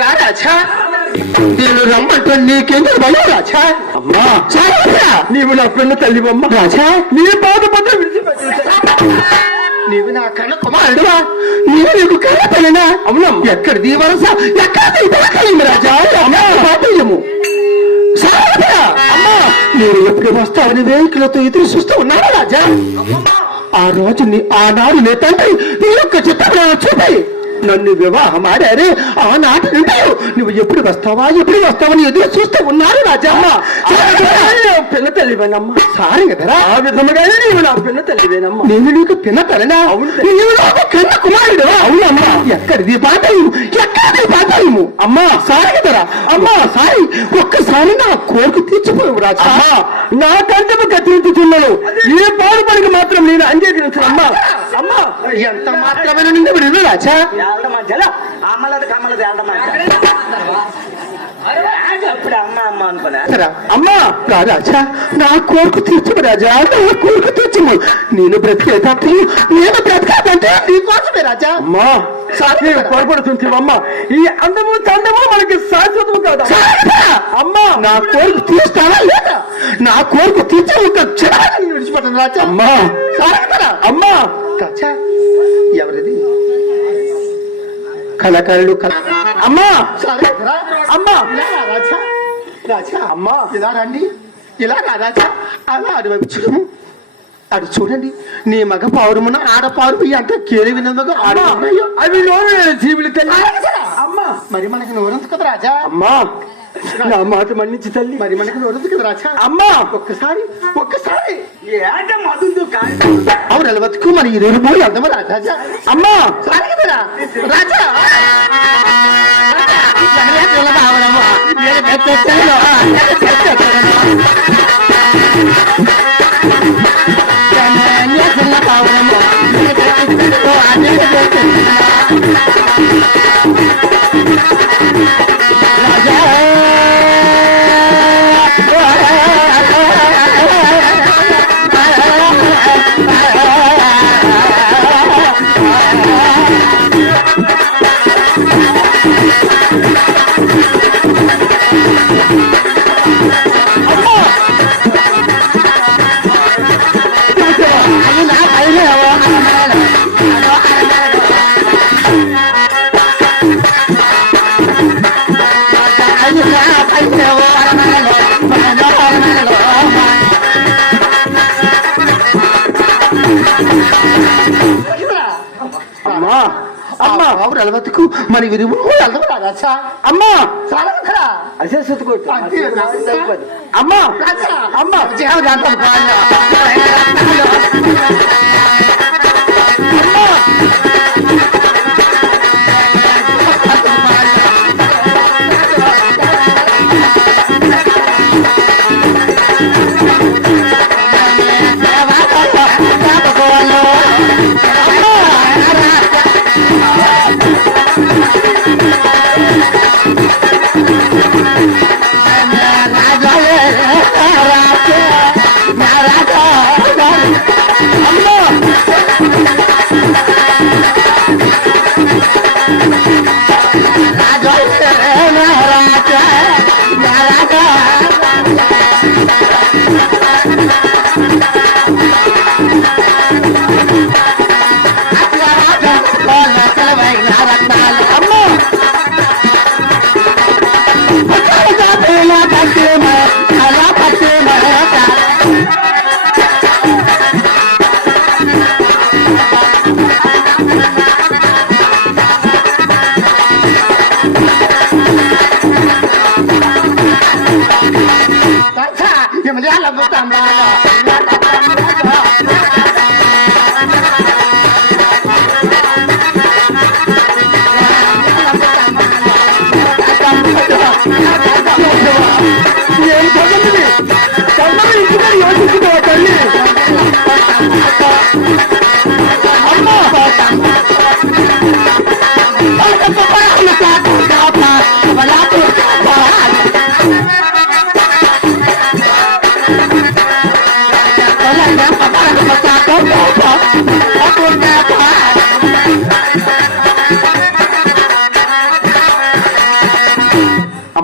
రాజా నేను రమ్మంటే నీకెందుకు భయం రాజా? అమ్మా నీవు నా పిల్ల తల్లివమ్మ రాజా, నీ బాధపడ్డ విడిచిపెట్టు. నీవు నా కన్న కుమారుడువా? నేను నీకు కన్న తల్లినా? అవునా? ఎక్కడిది వరస, ఎక్కడిది కలిగింది రాజా? పాపయ్యము అమ్మా, నేను ఎప్పుడు వస్తావని వేదికలతో ఎదురు చూస్తూ ఉన్నాను రాజా. ఆ రోజు ఆనాడు నీ తండ్రి నీ యొక్క చిత్రం చూపాయి నన్ను వివాహం ఆడారు. ఆనాటి నుండి నువ్వు ఎప్పుడు వస్తావని ఎదురు చూస్తూ ఉన్నారు రాజమ్మ. పిల్ల తల్లివేనమ్మా. సారీ కదరా, ఆ విధముగానే నీవు నా పిల్ల తల్లివేనమ్మా. నేను నీకు పిల్ల తల్లినా? నీవు నాకు కన్న కుమారుడు. అవునమ్మా. ఎక్కడిది పాతాయము అమ్మా. సారీ కదరా అమ్మా, సారీ. ఒక్కసారి నా కోరిక తీర్చిపోయావు రాజా. నా కంటము కత్తిరించుతున్నాను. ఏ పాడుపడికి మాత్రం నేను అంగీకరించను అమ్మా. అమ్మా ఎంత మాత్రమే నుండి విడుదల రాజా. అమ్మా రాజా, నా కోరిక తీర్చము రాజా, నా కోరిక తీర్చము. నేను బ్రతికేటప్పుడు నేను బ్రతకాలంటే నీకోసమే రాజా. అమ్మా కోరపడుతుంటావమ్మా. ఈ అందము చందము మనకి శాశ్వతము కాదు అమ్మా. నా కోరిక తీర్స్తానా లేదా? నా కోరిక తీర్చే ఒక క్షణాన్ని విడిచిపెట్టను రాజా. అమ్మా అమ్మా రాజా. ఎవరిది కళాకారుడు? అమ్మా అమ్మా రాజా, అమ్మా ఇలా రండి. ఇలా రాజా, అలా అటువైపు చూడము. అటు చూడండి, నీ మగ పౌరమున ఆడపారు అంత కేలి వినందుకు అవి జీవులు తల్లి. అమ్మా మరి మనకి నోరందు కదా రాజా. అమ్మా నా మాట మన్నించి తల్లి, మరి మనకి నోరందు కదా రాజా. అమ్మా ఒక్కసారి అవును బతుకు మరి 20 రూపాయలు అర్థమా రాజా. అమ్మా రాజా బతుకు మరి విరువు రాజా. అమ్మా అమ్మా అమ్మా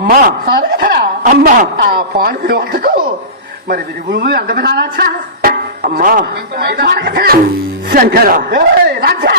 అమ్మా సరే కదా అమ్మా ఆ పాలు పిలవకు మరి విరుగుడు ఎంత రాజా అమ్మా శంకర రాజా